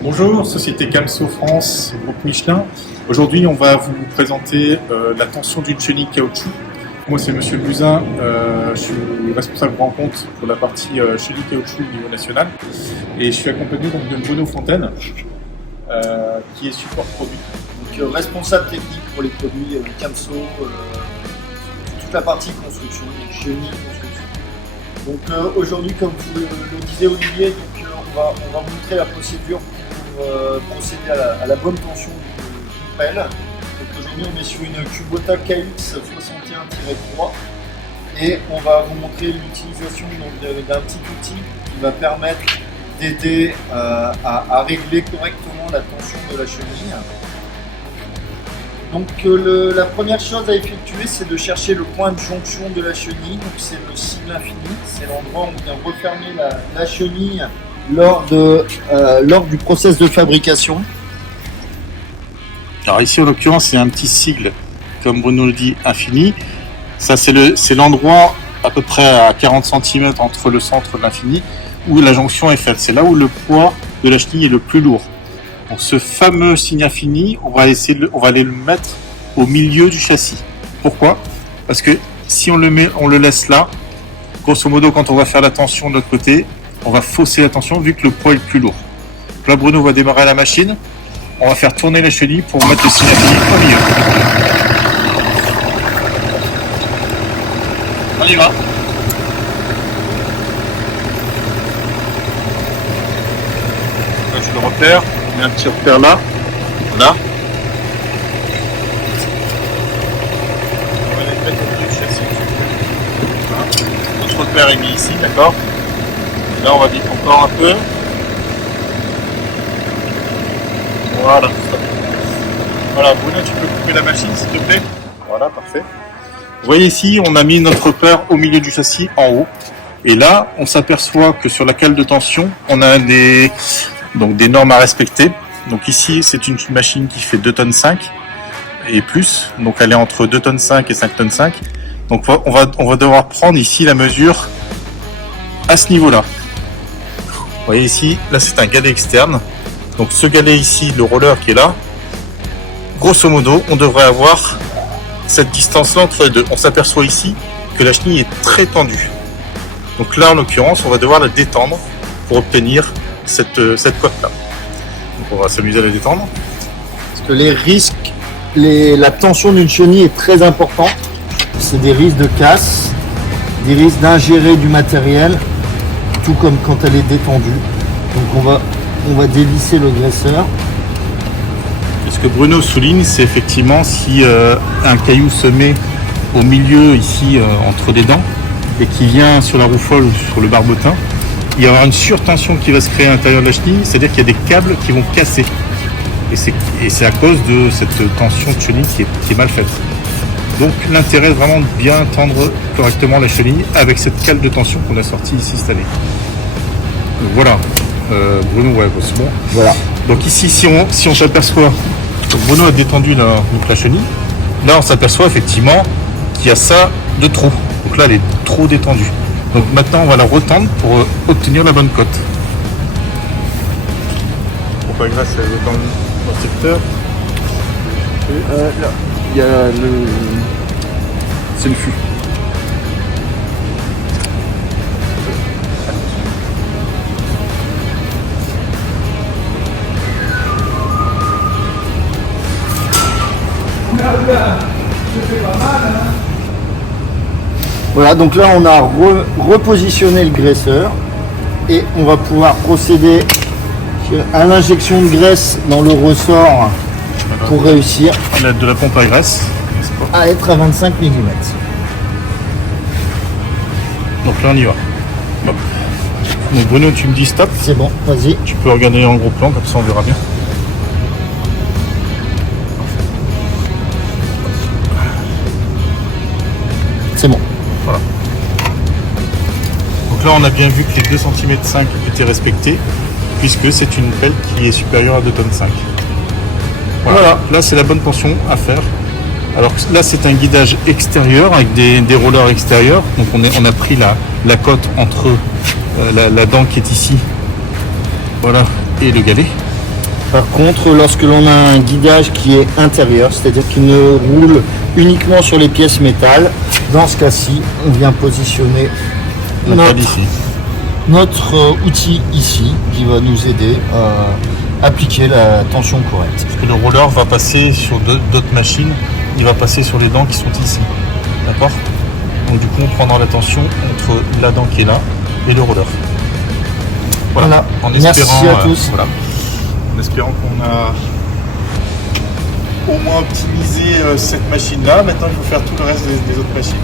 Bonjour, Société Camso France, groupe Michelin. Aujourd'hui, on va vous présenter la tension d'une chenille caoutchouc. Moi, c'est Monsieur Buzyn, je suis responsable grand compte pour la partie chenille caoutchouc au niveau national. Et je suis accompagné donc de Bruno Fontaine, qui est support produit. Donc, responsable technique pour les produits Camso, toute la partie construction, donc chenille, construction. Donc aujourd'hui, comme vous le disiez Olivier, donc, on va montrer la procédure pour procéder à la bonne tension d'une pelle. Donc aujourd'hui, on est sur une Kubota KX 61-3 et on va vous montrer l'utilisation d'un petit outil qui va permettre d'aider à régler correctement la tension de la chenille. Donc la première chose à effectuer, c'est de chercher le point de jonction de la chenille. Donc c'est le cible infini, c'est l'endroit où on vient refermer la chenille lors du process de fabrication. Alors ici en l'occurrence c'est un petit sigle, comme Bruno le dit, infini. Ça c'est l'endroit à peu près à 40 cm entre le centre de l'infini où la jonction est faite. C'est là où le poids de la chenille est le plus lourd. Donc ce fameux signe infini, on va aller le mettre au milieu du châssis. Pourquoi? Parce que si on le laisse là, grosso modo quand on va faire la tension de l'autre côté, on va fausser la tension vu que le poids est le plus lourd. Donc là Bruno va démarrer la machine, on va faire tourner la chenille pour mettre le signe infini au milieu. On y va. Là je le repère. Un petit repère là, voilà. On va les mettre au milieu du châssis. Voilà. Notre repère est mis ici, d'accord. Là on va vite encore un peu. Voilà. Voilà, Bruno, tu peux couper la machine s'il te plaît. Voilà, parfait. Vous voyez ici, on a mis notre repère au milieu du châssis en haut. Et là, on s'aperçoit que sur la cale de tension, on a des normes à respecter. Donc ici, c'est une machine qui fait 2 tonnes 5 et plus. Donc elle est entre 2 tonnes 5 et 5 tonnes 5. Donc on va devoir prendre ici la mesure à ce niveau-là. Vous voyez ici, là c'est un galet externe. Donc ce galet ici, le roller qui est là, grosso modo, on devrait avoir cette distance-là entre les deux. On s'aperçoit ici que la chenille est très tendue. Donc là, en l'occurrence, on va devoir la détendre pour obtenir cette cote-là. Donc on va s'amuser à la détendre. Parce que les risques, la tension d'une chenille est très importante. C'est des risques de casse, des risques d'ingérer du matériel, tout comme quand elle est détendue. Donc on va dévisser le graisseur. Et ce que Bruno souligne, c'est effectivement si un caillou se met au milieu ici entre les dents et qui vient sur la rouffole ou sur le barbotin, il va y avoir une surtension qui va se créer à l'intérieur de la chenille, c'est-à-dire qu'il y a des câbles qui vont casser. Et c'est à cause de cette tension de chenille qui est mal faite. Donc l'intérêt est vraiment de bien tendre correctement la chenille avec cette cale de tension qu'on a sortie ici cette année. Donc voilà, Bruno, ouais, c'est bon. Voilà. Donc ici, si on s'aperçoit, Bruno a détendu la chenille, là on s'aperçoit effectivement qu'il y a ça de trop. Donc là elle est trop détendue. Donc maintenant on va la retendre pour obtenir la bonne cote. Pourquoi grâce dans le secteur Là, il y a c'est le fût. Voilà, donc là on a repositionné le graisseur et on va pouvoir procéder à l'injection de graisse dans le ressort pour réussir De la pompe à graisse. à être à 25 mm. Donc là on y va. Hop. Donc Bruno, tu me dis stop. C'est bon, vas-y. Tu peux regarder en gros plan, comme ça on verra bien. C'est bon. Voilà. Donc là on a bien vu que les 2 cm 5 étaient respectés, puisque c'est une pelle qui est supérieure à 2 tonnes 5. Voilà. Là c'est la bonne tension à faire. Alors là c'est un guidage extérieur avec des rollers extérieurs. Donc on a pris la cote entre la dent qui est ici, voilà, et le galet. Par contre, lorsque l'on a un guidage qui est intérieur, c'est-à-dire qu'il ne roule uniquement sur les pièces métal, dans ce cas-ci, on vient positionner notre outil ici qui va nous aider à appliquer la tension correcte. Parce que le roller va passer sur d'autres machines, il va passer sur les dents qui sont ici. D'accord? Donc du coup, on prendra la tension entre la dent qui est là et le roller. Voilà. En Merci espérant, à tous. voilà. En espérant qu'on a au moins optimisé cette machine-là. Maintenant, il faut faire tout le reste des autres machines.